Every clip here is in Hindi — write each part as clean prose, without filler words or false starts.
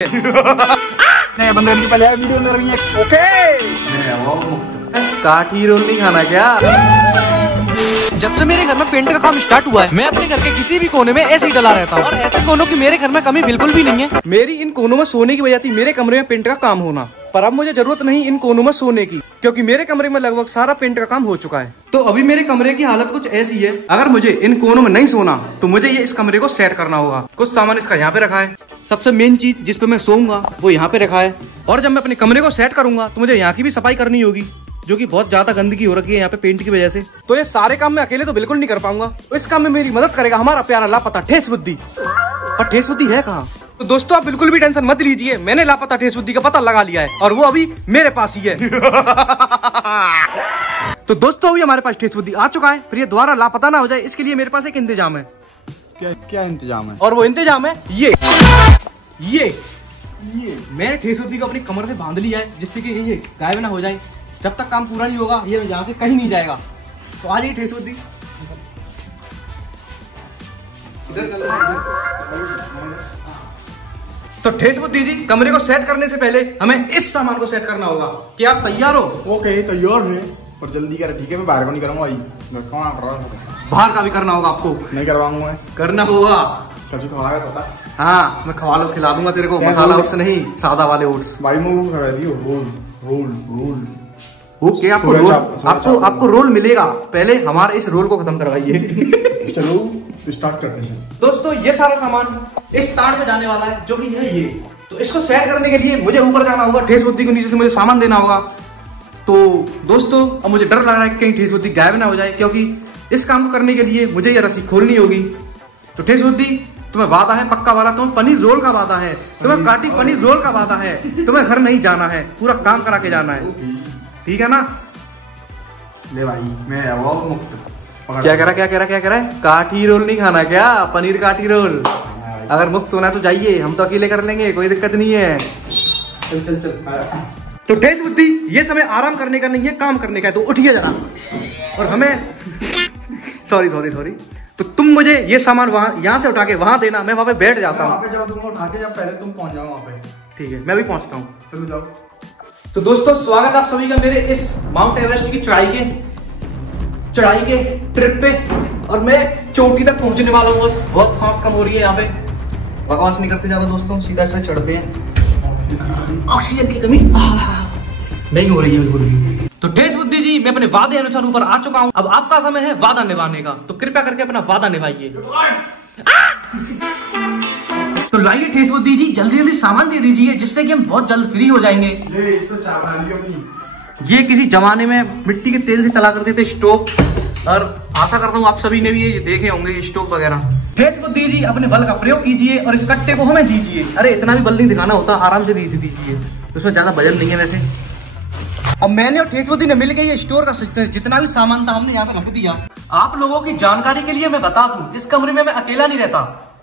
नहीं बंदे की पहले वीडियो अंदर रही है। ओके काठी रोल नहीं खाना क्या? जब से मेरे घर में पेंट का काम स्टार्ट हुआ है, मैं अपने घर के किसी भी कोने में ऐसे ही डला रहता हूँ और ऐसे कोनों की मेरे घर में कमी बिल्कुल भी नहीं है। मेरी इन कोनों में सोने की वजह थी मेरे कमरे में पेंट का काम होना, पर अब मुझे जरूरत नहीं इन कोनों में सोने की, क्योंकि मेरे कमरे में लगभग सारा पेंट का काम हो चुका है। तो अभी मेरे कमरे की हालत कुछ ऐसी है, अगर मुझे इन कोनों में नहीं सोना तो मुझे ये इस कमरे को सेट करना होगा। कुछ सामान इसका यहाँ पे रखा है, सबसे मेन चीज जिसपे मैं सोऊंगा वो यहाँ पे रखा है, और जब मैं अपने कमरे को सेट करूंगा तो मुझे यहाँ की भी सफाई करनी होगी, जो कि बहुत ज्यादा गंदगी हो रखी है यहाँ पे पेंट की वजह से। तो ये सारे काम मैं अकेले तो बिल्कुल नहीं कर पाऊंगा, तो इस काम में मेरी मदद करेगा हमारा प्यारा लापता ठेस बुद्धि। पर ठेस बुद्धि है कहाँ? तो दोस्तों आप बिल्कुल भी टेंशन मत लीजिए, मैंने लापता ठेस बुद्धि का पता लगा लिया है और वो अभी मेरे पास ही है। तो दोस्तों अभी हमारे पास ठेस बुद्धि आ चुका है, फिर ये दोबारा लापता ना हो जाए इसके लिए मेरे पास एक इंतजाम है। क्या इंतजाम है? और वो इंतजाम है ये मैंने ठेस बुद्धि को अपनी कमर से बांध लिया है, जिससे कि ये गायब ना हो जाए। जब तक काम पूरा नहीं होगा ये यहाँ से कहीं नहीं जाएगा। तो आज ये ठेस बुद्धि तो ठेस बुद्धि जी कमरे को सेट करने से पहले हमें इस सामान को सेट करना होगा। क्या आप तैयार हो? ओके तैयार है, पर जल्दी कर। ठीक है मैं बाहर को नहीं करूंगा, बाहर का भी करना होगा आपको। नहीं करवाऊंगा मैं, करना होगा। कभी खवाएगा तो हाँ मैं खिला दूंगा तेरे को, मसाला ओट्स नहीं सादा वाले ओट्स। भाई मैं खड़ा दियो रोल रोल रोल। ओके आपको रोल मिलेगा, पहले हमारे इस रोल को खत्म करवाइए। चलो स्टार्ट करते हैं। दोस्तों ये सारा सामान इस तार में जाने वाला है, जो कि है ये। तो इसको सेट करने के लिए मुझे ऊपर जाना होगा, ठेस बुद्धि को नीचे से मुझे सामान देना होगा। तो दोस्तों अब मुझे डर लग रहा है कि कहीं ठेस बुद्धि गायब ना हो जाए, क्योंकि इस काम को करने के लिए मुझे ये रस्सी खोलनी होगी। तो ठेस बुद्धि तुम्हें वादा है पक्का वाला, तुम्हें पनीर रोल का वादा है, तुम्हें काटी पनीर रोल का वादा है, तुम्हें घर नहीं जाना है, पूरा काम करा के जाना है, ठीक है ना? ले भाई मैं क्या कह रहा है? काठी रोल नहीं खाना क्या? पनीर काठी रोल। अगर मुक्त होना तो जाइए, हम तो अकेले कर लेंगे, कोई दिक्कत नहीं है। चल तो ठेस बुद्धि ये समय आराम करने का नहीं है, काम करने का है, तो उठिए जरा। और हमें सॉरी तो तुम मुझे ये सामान वहां यहाँ से उठा के वहां देना, मैं वहां पे बैठ जाता हूँ। उठा के जब पहले तुम पहुंच जाओ वहां पे। ठीक है मैं भी पहुंचता हूँ। चलो जाओ। तो दोस्तों स्वागत आप सभी का मेरे इस माउंट एवरेस्ट की चढ़ाई के ट्रिप पे, और मैं चोटी तक पहुंचने वाला हूँ। बस बहुत सांस कम हो रही है यहाँ पे, बकवास नहीं करते ज्यादा दोस्तों, सीधा चढ़ते हैं। ऑक्सीजन की कमी नहीं हो रही है बिल्कुल भी। तो ठेस बुद्धि जी मैं अपने वादे अनुसार ऊपर आ चुका हूँ, अब आपका समय है वादा निभाने का, तो कृपया करके अपना वादा निभाइए। तो लाइए ठेस बुद्धि जी जल्दी सामान दे दीजिए, जिससे कि हम बहुत जल्द फ्री हो जाएंगे। ये किसी जमाने में मिट्टी के तेल से चला करते थे स्टोव, और आशा करता हूँ आप सभी ने भी ये देखे होंगे स्टोव वगैरह। ठेस बुद्धि जी अपने बल का प्रयोग कीजिए और इस कट्टे को हमें दीजिए। अरे इतना भी बल नहीं दिखाना होता, आराम से दीजिए, उसमें ज्यादा वजन नहीं है वैसे। अब मैंने और ठेस बुद्धि ने मिलकर ये स्टोर का जितना भी सामान था हमने यहाँ पे रख दिया। आप लोगों की जानकारी के लिए मैं बता दूं, इस कमरे में मैं अकेला नहीं रहता,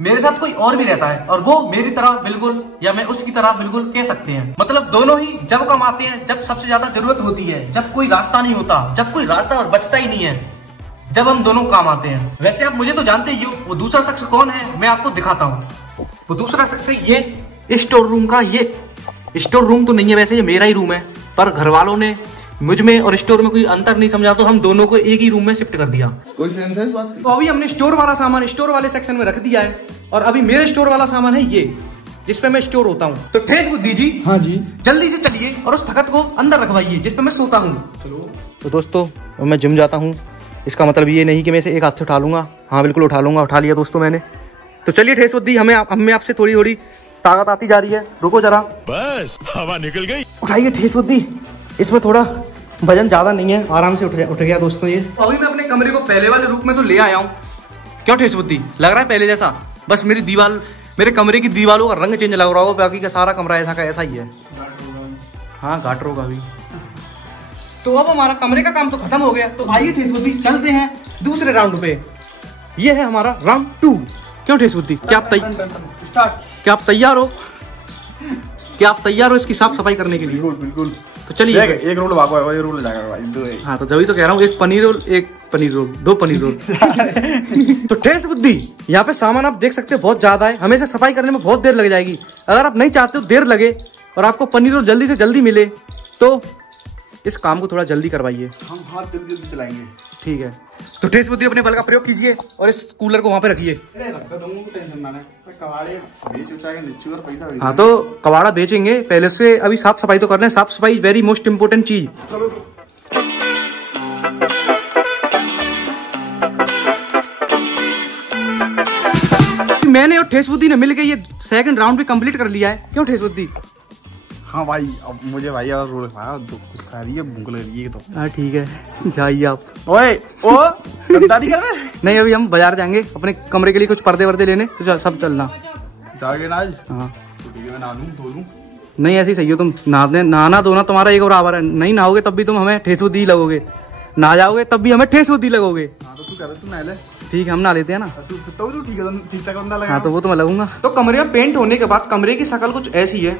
मेरे साथ कोई और भी रहता है, और वो मेरी तरह बिल्कुल, या मैं उसकी तरह बिल्कुल कह सकते हैं। मतलब दोनों ही जब कमाते हैं जब सबसे ज्यादा जरूरत होती है, जब कोई रास्ता नहीं होता, जब कोई रास्ता और बचता ही नहीं है, जब हम दोनों काम आते हैं। वैसे आप मुझे तो जानते ही हो, वो दूसरा शख्स कौन है मैं आपको दिखाता हूँ। वो दूसरा शख्स ये स्टोर रूम का, ये स्टोर रूम तो नहीं है वैसे, ये मेरा ही रूम है, पर घर वालों ने मुझ में और स्टोर में कोई अंतर नहीं समझा, तो हम दोनों को एक ही रूम में शिफ्ट कर दिया। कोई सेंस है इस बात? तो अभी हमने स्टोर वाला सामान स्टोर वाले सेक्शन में रख दिया है, और अभी मेरे स्टोर वाला सामान है ये, जिसपे मैं स्टोर होता हूँ। तो ठेस बुद्धि जी, हाँ जी, जल्दी से चलिए और उस तख्त को अंदर रखवाइए जिसपे मैं सोता हूँ। तो दोस्तों मैं जिम जाता हूँ, इसका मतलब ये नहीं कि मैं इसे एक हाथ से उठा लूंगा। हाँ बिल्कुल उठा लूंगा, उठा लिया दोस्तों मैंने। तो चलिए ठेस बुद्धि, हमें आपसे थोड़ी ताकत आती जा रही है, रुको जरा, बस हवा निकल गई। उठाइए ठेस बुद्धि, इसमें थोड़ा वजन ज्यादा नहीं है, आराम से उठ गया दोस्तों ये। अभी मैं अपने कमरे को पहले वाले रूप में तो ले आया हूँ। क्यों ठेस बुद्धि, लग रहा है पहले जैसा? बस मेरे कमरे की दीवारों का रंग चेंज लग रहा होगा, बाकी का सारा कमरा ऐसा का ऐसा ही है। हाँ गाटर होगा अभी। तो अब हमारा कमरे का काम तो खत्म हो गया, तो आइए ठेस बुद्धि चलते हैं दूसरे राउंड पे। ये है हमारा राउंड 2। क्यों ठेस बुद्धि, क्या आप तैयार हो? क्या आप तैयार हो इसकी साफ सफाई करने के लिए? बिल्कुल बिल्कुल। तो चलिए एक रोल भागो, ये रोल हो जाएगा भाई, दो है। हाँ तो जब तो कह रहा हूँ, एक पनीर रोल, दो पनीर रोल। तो ठेस बुद्धि, यहाँ पे सामान आप देख सकते हो बहुत ज्यादा है, हमें सफाई करने में बहुत देर लग जाएगी। अगर आप नहीं चाहते हो देर लगे और आपको पनीर रोल जल्दी से जल्दी मिले तो इस काम को थोड़ा जल्दी करवाइए। हम हाथ जल्दी जल्दी चलाएंगे। ठीक है, तो ठेस बुद्धि अपने बल का प्रयोग कीजिए और इस कूलर को वहां पे रखिए। हाँ तो कबाड़ा बेचेंगे, पहले से अभी साफ सफाई तो कर लें। साफ सफाई वेरी मोस्ट इम्पोर्टेंट चीज। मैंने और ठेस बुद्धि ने मिलकर ये सेकंड राउंड भी कंप्लीट कर लिया है। क्यों ठेस बुद्धि? हाँ भाई, अब मुझे भाई यार रोल खाया, कुछ सारी है, भूख लग रही है तो। हाँ ठीक है, जाइए आप। ओए ओ गद्दारी कर रहे? नहीं, अभी हम बाजार जाएंगे अपने कमरे के लिए कुछ पर्दे वर्दे लेने, तो सब चलना। जाओगे ना आज? हाँ तो ठीक है, मैं नहा लूं, धो लूं। नहीं ऐसे ही सही हो तुम। नहाना धोना तुम्हारा एक बराबर है। नहीं नहाओगे तब भी तुम हमें ठेस बुद्धि लगोगे, नहा जाओगे तब भी हमें ठेस बुद्धि लगोगे। हाँ तो तू कह रहा तू नहा ले। ठीक है, हम नहा लेते हैं ना। तू ठीक है, ठीक ठाक बंदा लगा। हाँ तो वो तो मैं लगूंगा। तो कमरे में पेंट होने के बाद कमरे की शक्ल कुछ ऐसी है,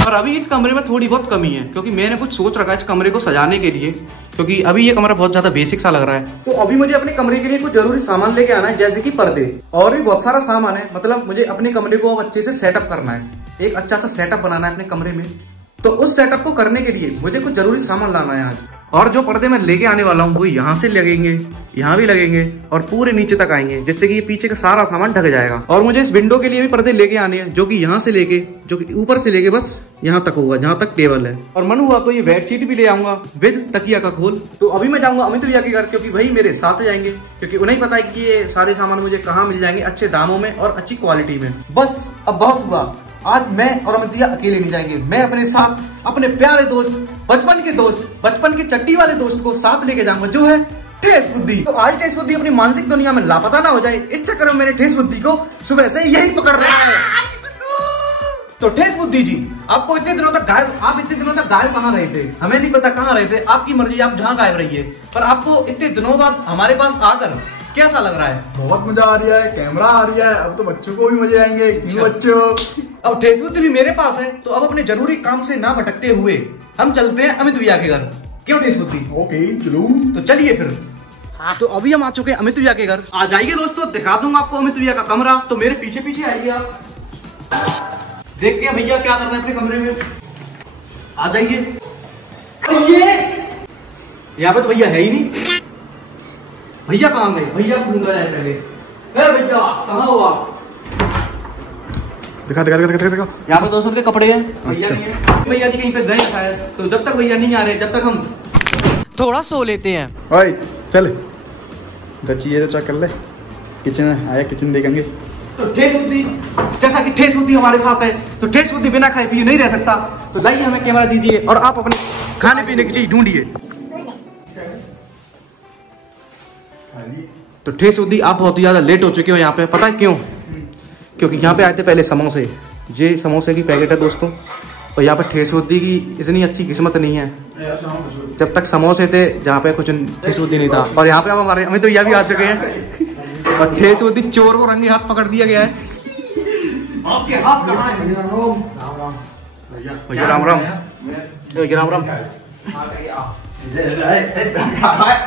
और अभी इस कमरे में थोड़ी बहुत कमी है, क्योंकि मैंने कुछ सोच रखा है इस कमरे को सजाने के लिए, क्योंकि अभी ये कमरा बहुत ज्यादा बेसिक सा लग रहा है। तो अभी मुझे अपने कमरे के लिए कुछ जरूरी सामान लेके आना है, जैसे कि पर्दे और भी बहुत सारा सामान है। मतलब मुझे अपने कमरे को अब अच्छे से सेटअप करना है, एक अच्छा सा सेटअप बनाना है अपने कमरे में। तो उस सेटअप को करने के लिए मुझे कुछ जरूरी सामान लाना है आज। और जो पर्दे मैं लेके आने वाला हूँ वो यहाँ से लगेंगे, यहाँ भी लगेंगे और पूरे नीचे तक आएंगे, जिससे कि ये पीछे का सारा सामान ढक जाएगा। और मुझे इस विंडो के लिए भी पर्दे लेके आने हैं, जो कि यहाँ से लेके, जो कि ऊपर से लेके बस यहाँ तक होगा, जहाँ तक टेबल है। और मन हुआ तो ये बेडशीट भी ले आऊंगा विद तकिया का खोल। तो अभी मैं जाऊंगा अमित भैया के घर, क्योंकि वही मेरे साथ जाएंगे, क्योंकि उन्हें पता है कि ये सारे सामान मुझे कहाँ मिल जाएंगे अच्छे दामों में और अच्छी क्वालिटी में। बस अब बहुत हुआ, आज मैं और अमित भैया अकेले नहीं जाएंगे, मैं अपने साथ अपने प्यारे दोस्त, बचपन के दोस्त, बचपन के चट्टी वाले दोस्त को साथ लेके जाऊंगा, जो है ठेस बुद्धि। तो आज ठेस बुद्धि अपनी मानसिक दुनिया में लापता ना हो जाए, इस चक्कर में मैंने ठेस बुद्धि को सुबह से यही पकड़ रखा है। तो ठेस बुद्धि जी, आपको इतने दिनों तक गायब, आप इतने दिनों तक गायब कहाँ रहे थे? हमें नहीं पता कहाँ रहे थे, आपकी मर्जी, आप जहाँ गायब रहिए। पर आपको इतने दिनों बाद हमारे पास आकर कैसा लग रहा है? बहुत मजा आ रहा है, कैमरा आ रहा है, अब तो बच्चों को भी मजे आएंगे। बच्चों, अब ठेस बुद्धि भी मेरे पास है, तो अब अपने जरूरी काम से ना भटकते हुए हम चलते हैं अमित भैया के घर। क्यों ठेस बुद्धि? ओके चलो, तो चलिए फिर। तो अभी हम आ चुके हैं अमित भैया के घर। आ जाइए दोस्तों, दिखा दूंगा आपको अमित भैया का कमरा। तो मेरे पीछे पीछे आइए आप, देखते हैं भैया क्या कर रहे हैं अपने कमरे में। आ जाइए। यहाँ पे तो भैया है ही नहीं। भैया कहाँ गए? भैया ढूंढ रहा है पहले। भैया कहाँ हो आप? दिखा दिखा दिखा दिखा। यहाँ पे दोस्तों के कपड़े हैं, भैया नहीं है। भैया जी कहीं पे गए शायद, तो जब तक भैया नहीं आ रहे जब तक हम थोड़ा सो लेते हैं। ओए चल, चाहिए तो चेक कर ले, किचन आया, किचन देखेंगे। तो ठेस बुद्धि, जैसा कि ठेस बुद्धि हमारे साथ है, तो ठेस बुद्धि बिना खाए पिए नहीं रह सकता। तो लाइए हमें कैमरा दीजिए और आप अपने खाने पीने की चीज ढूंढिए। तो ठेस बुद्धि, आप बहुत ही ज्यादा लेट हो चुके हो यहाँ पे। पता है क्यों? क्योंकि यहाँ पे आए थे पहले समोसे। ये समोसे की पैकेट है दोस्तों, और यहाँ पे ठेस बुद्धि की इतनी अच्छी किस्मत नहीं है। जब तक समोसे थे जहाँ पे कुछ ठेस बुद्धि नहीं था। और यहाँ पे अब हमारे अमित भैया भी आ चुके हैं, और ठेस बुद्धि चोर को रंगे हाथ पकड़ दिया गया है। आपके हाथ कहाँ है? भैया राम राम। भैया राम राम।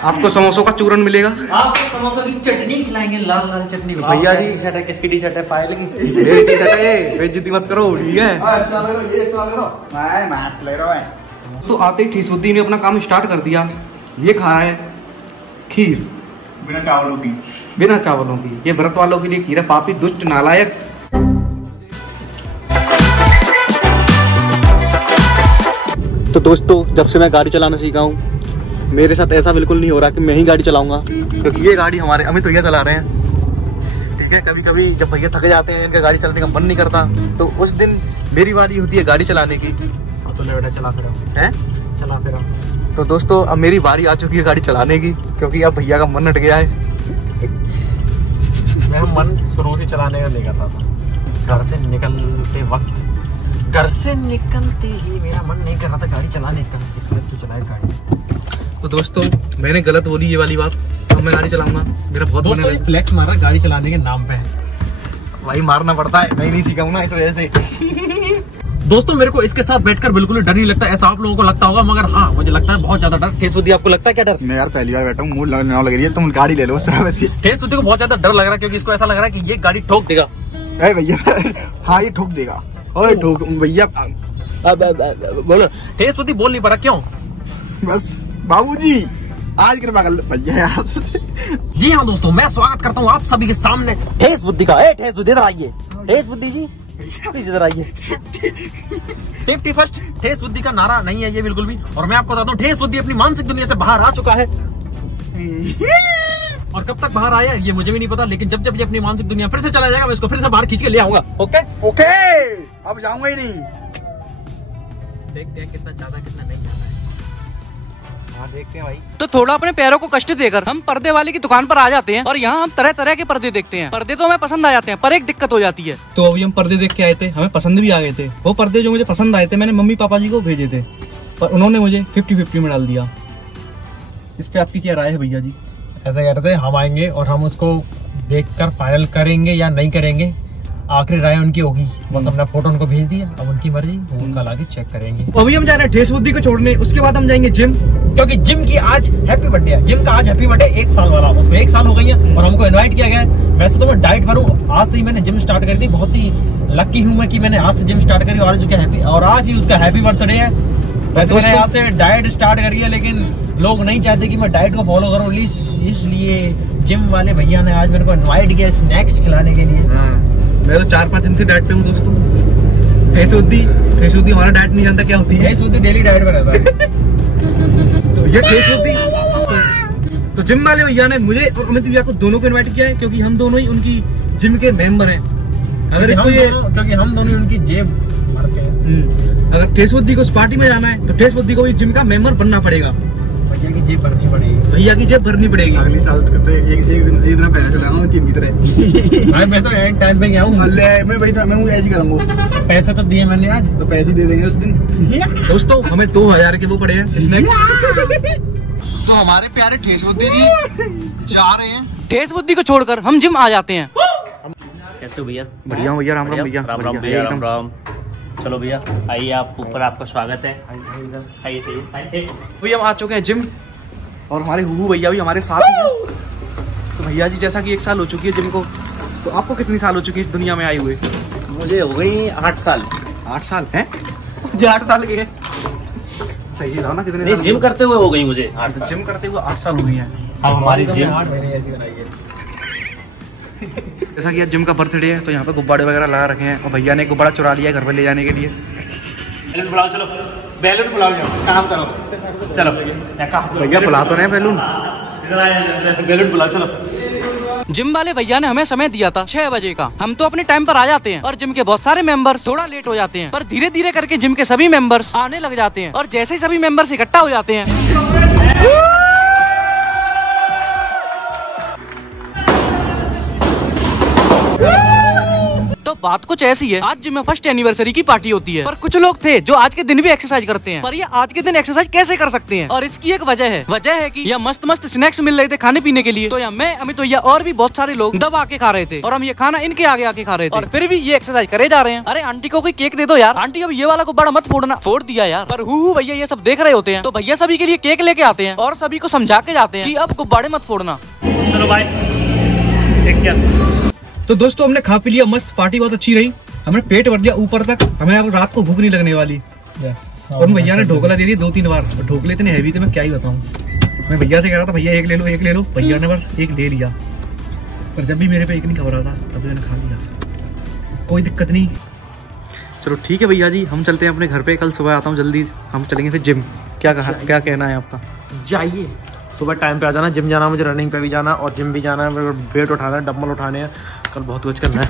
आपको समोसों का चूरन मिलेगा। आपको समोसों की चटनी खिलाएंगे, लाल लाल चटनी। भैया जी टी-शर्ट है, किसकी टी-शर्ट है? फाइल की। मेरी टी-शर्ट है, बेइज्जती मत करो, ठीक है? मैं मस्त ले रहा है। तो आते ही ठेस बुद्धि ने अपना काम स्टार्ट कर दिया। ये खा है खीर बिना चावलों की। बिना चावलों की। ये व्रत वालों के लिए खीर है, पापी दुष्ट नालायक। तो दोस्तों, जब से मैं गाड़ी चलाना सीखा हूँ, मेरे साथ ऐसा बिल्कुल नहीं हो रहा कि मैं ही गाड़ी चलाऊंगा, क्योंकि ये गाड़ी हमारे अमित भैया चला रहे हैं। ठीक है, कभी कभी जब भैया थक जाते हैं, इनका गाड़ी चलाने का मन नहीं करता, तो उस दिन मेरी बारी होती है गाड़ी चलाने की। तो ले बेटा, चला फिर है, चला फिर। तो दोस्तों अब मेरी बारी आ चुकी है गाड़ी चलाने की, क्योंकि अब भैया का मन हट गया है। मेरा मन शुरू से चलाने का नहीं करता था। घर से निकलते वक्त, घर से निकलते ही मेरा मन नहीं कर रहा था गाड़ी चलाने का, इसलिए तू चलाए गाड़ी। तो दोस्तों मैंने गलत बोली ये वाली बात, अब मैं गाड़ी चलाऊंगा। मेरा बहुत दोस्तों ये फ्लेक्स मारा गाड़ी चलाने के नाम पे है। भाई मारना पड़ता है, मैं नहीं सीखा हूँ ना इस वजह से। दोस्तों मेरे को इसके साथ बैठकर बिल्कुल डर नहीं लगता, ऐसा आप लोगों को लगता होगा, मगर हाँ मुझे लगता है बहुत ज्यादा डर। ठेस बुद्धि आपको लगता है क्या डर? मैं यार पहली बार बैठा हूँ, मूड लग रही है, तुम गाड़ी ले लो। ठेस बुद्धि को बहुत ज्यादा डर लग रहा है क्योंकि इसको ऐसा लग रहा है कि ये गाड़ी ठोक देगा। भैया हाँ ये ठोक देगा। और ठोक भैया बोलो। ठेस बुद्धि बोल नहीं पा रहा, क्यों? बस बाबूजी आज कृपा कर लो भैया यार। जी हाँ दोस्तों, मैं स्वागत करता हूँ आप सभी के सामने ठेस बुद्धि का। ठेस बुद्धि इधर आइए, ठेस बुद्धि जी प्लीज इधर आइए। सेफ्टी फर्स्ट ठेस बुद्धि का नारा नहीं है ये बिल्कुल भी। और मैं आपको बताता हूँ ठेस बुद्धि अपनी मानसिक दुनिया से बाहर आ चुका है। और कब तक बाहर आया ये मुझे भी नहीं पता, लेकिन जब ये अपनी मानसिक दुनिया फिर से चला जाएगा मैं इसको फिर से बाहर खींच के ले आऊंगा। ओके ओके अब जाऊंगा ही नहीं। देखते हैं कितना ज्यादा कितना नहीं जाता है। हाँ देखते हैं भाई। तो थोड़ा अपने पैरों को कष्ट देकर हम पर्दे वाले की दुकान पर आ जाते हैं और यहाँ हम तरह तरह के पर्दे देखते हैं। पर्दे तो हमें पसंद आ जाते हैं पर एक दिक्कत हो जाती है। तो अभी हम पर्दे देख के आए थे, हमें पसंद भी आ गए थे। वो पर्दे जो मुझे पसंद आए थे मैंने मम्मी पापा जी को भेजे थे, पर उन्होंने मुझे 50-50 में डाल दिया। इस पे आपकी क्या राय है भैया जी? ऐसा कहते हैं हम आएंगे और हम उसको देखकर फाइनल करेंगे या नहीं करेंगे, आखिरी राय उनकी होगी। बस हमने फोटो उनको भेज दिया, अब उनकी मर्जी, वो कल आगे चेक करेंगे। अभी हम जा रहे हैं ठेस बुद्धि को छोड़ने, उसके बाद हम जाएंगे जिम, क्योंकि जिम की आज हैप्पी बर्थडे है। जिम का आज हैप्पी बर्थडे 1 साल वाला, उसको 1 साल हो गई है और हमको इनवाइट किया गया है। वैसे तो मैं डाइट पर हूँ, आज से ही मैंने जिम स्टार्ट कर दी। बहुत ही लकी हूँ मैं कि मैंने आज से जिम स्टार्ट करी और आज ही उसका हैप्पी बर्थडे है। वैसे मैंने आज से डाइट स्टार्ट करी है, लेकिन लोग नहीं चाहते कि मैं डाइट को फॉलो करूँ, इसलिए जिम वाले भैया ने आज मेरे को इनवाइट किया स्नैक्स खिलाने के लिए। मैं तो 4-5 दिन से डाइट पे हूँ दोस्तों। ठेस बुद्धि हमारा डाइट नहीं जानता क्या होती है। ठेस बुद्धि डेली डाइट पे रहता है। तो ये ठेस बुद्धि तो जिम वाले भैया ने मुझे और अमित भैया को दोनों को इनवाइट किया है, क्योंकि हम दोनों ही उनकी जिम के मेंबर हैं। अगर इसको क्योंकि हम दोनों उनकी जेब भरते हैं। अगर ठेस बुद्धि को उस पार्टी में जाना है तो ठेस बुद्धि को भी जिम का मेंबर बनना पड़ेगा। भैया की जेब भरनी पड़ेगी। भैया की जेब भरनी पड़ेगी। अगली साल एक दिन पैसा चलाऊंगा टीम की तरह। भाई मैं तो एंड टाइम पे गया हूँ। मैं ऐसे करूंगा। पैसे तो दिए मैंने आज, तो पैसे दे देंगे उस दिन। दोस्तों हमें 2000 के वो पड़े हैं स्नैक्स। तो हमारे प्यारे ठेस बुद्धि जी जा रहे हैं। ठेस बुद्धि को छोड़कर हम जिम आ जाते हैं। कैसे हो भैया? बढ़िया हूँ भैया। राम राम भैया। राम राम भैया। राम राम। चलो भैया आइए, आप ऊपर, आपका स्वागत है। आइए भैया हम आ चुके हैं जिम और हमारे हुहू भैया भी हमारे साथ ही हैं। तो भैया जी जैसा कि 1 साल हो चुकी है जिम को, तो आपको कितनी साल हो चुकी है इस दुनिया में आए हुए? मुझे हो गई 8 साल। 8 साल है जी? 8 साल के सही है ना? कितने जिम करते हुए हो गई मुझे 8 साल। जिम करते हुए 8 साल हो गई है। अब हमारी जिम जैसा कि आज जिम का बर्थडे है तो यहाँ पे गुब्बारे वगैरह लगा रखे हैं और भैया ने गुब्बारा चुरा लिया है घर पे ले जाने के लिए। बैलून बुलाओ, चलो बैलून बुलाओ, काम करो चलो। भैया बुला तो रहे हैं बैलून। बैलून बुलाओ चलो। जिम वाले भैया ने हमें समय दिया था 6 बजे का। हम तो अपने टाइम पर आ जाते हैं और जिम के बहुत सारे मेंबर्स थोड़ा लेट हो जाते हैं, पर धीरे धीरे करके जिम के सभी मेंबर्स आने लग जाते हैं और जैसे ही सभी मेंबर्स इकट्ठा हो जाते हैं तो बात कुछ ऐसी है। आज जिम में फर्स्ट एनिवर्सरी की पार्टी होती है, पर कुछ लोग थे जो आज के दिन भी एक्सरसाइज करते हैं, पर ये आज के दिन एक्सरसाइज कैसे कर सकते हैं? और इसकी एक वजह है कि यह मस्त मस्त स्नैक्स मिल रहे थे खाने पीने के लिए, तो यहाँ मैं, अमित भैया और भी बहुत सारे लोग दबा के खा रहे थे और हम ये खाना इनके आगे आके खा रहे थे और फिर भी ये एक्सरसाइज करे जा रहे हैं। अरे आंटी को कोई केक दे दो यार। आंटी अब ये वाला गुब्बारा मत फोड़ना। फोड़ दिया यार। पर हु भैया ये सब देख रहे होते हैं तो भैया सभी के लिए केक लेके आते हैं और सभी को समझा के जाते हैं कि अब गुब्बारे मत फोड़ना। चलो बाय, टेक केयर। तो दोस्तों हमने खा पी लिया, मस्त पार्टी बहुत अच्छी रही, हमने पेट भर दिया ऊपर तक, हमें अब रात को भूख नहीं लगने वाली। और भैया ने ढोकला दे दी 2-3 बार। ढोकले इतने हैवी थे मैं क्या ही बताऊं। मैं भैया से कह रहा था भैया एक ले लो, भैया ने बस एक ले लिया, पर जब भी मेरे पे एक नहीं खबर आता तब मैंने खा लिया। कोई दिक्कत नहीं। चलो ठीक है भैया जी, हम चलते हैं अपने घर पे। कल सुबह आता हूँ जल्दी, हम चलेंगे फिर जिम। क्या कहना है आपका? जाइए सुबह टाइम पे आ जाना। जिम जाना, मुझे रनिंग पे भी जाना और जिम भी जाना है, मेरे को वेट उठाना है, डंबल उठाने हैं, कल बहुत कुछ करना है।